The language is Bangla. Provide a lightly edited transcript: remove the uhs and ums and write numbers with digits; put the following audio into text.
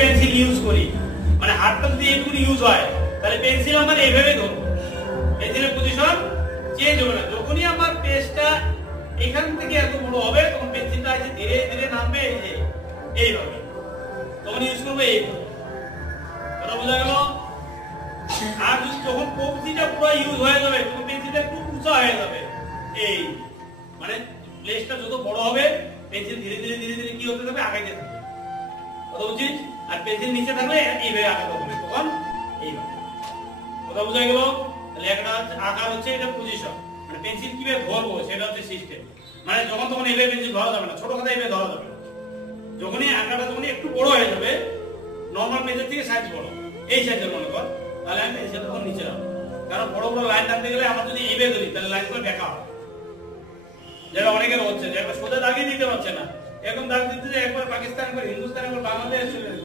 পেন্সিল ইউজ করি, মানে হাতটা যদি এইটুকু ইউজ হয় তাহলে পেন্সিল আমার এইভাবে ধরবো, পেন্সিলের পজিশন চেঞ্জ হবে না। যখনই আমার পেজটা এখান থেকে এত বড় হবে তখন পেন্সিলটা এসে ধীরে ধীরে নামবে এই যে এইভাবে, তখন ইউজ করবো এইভাবে। কথা বোঝা গেল? আর যখন কবজিটা পুরো ইউজ হয়ে যাবে তখন পেন্সিলটা একটু উঁচা হয়ে যাবে, এই মানে প্লেসটা যত বড় হবে পেন্সিল ধীরে ধীরে ধীরে ধীরে কি হতে যাবে, আগাইতে থাকবে। কথা বুঝছিস? আর পেন্সিল নিচে থাকলে এইভাবে আগাতে হবে, তখন এইভাবে। কথা বোঝা গেল? তাহলে একটা আকার হচ্ছে এটা পজিশন, মানে পেন্সিল কিভাবে ধরবো সেটা হচ্ছে সিস্টেম। মানে যখন তখন এইভাবে পেন্সিল ধরা যাবে না, ছোট খাতা এইভাবে ধরা যাবে না। যখনই আকারটা যখনই একটু বড় হয়ে যাবে, নর্মাল পেজের থেকে সাইজ বড়, এই সাইজের মনে কর, তাহলে আমি পেন্সিল তখন নিচে রাখবো। কারণ বড় বড় লাইন টানতে গেলে আমার যদি এইভাবে ধরি তাহলে লাইনগুলো বেঁকা হবে, যেটা অনেকের হচ্ছে যে একবার সোজা দাগই দিতে পারছে না, এখন দাগ দিতে যে একবার পাকিস্তান, একবার হিন্দুস্তান, একবার বাংলাদেশ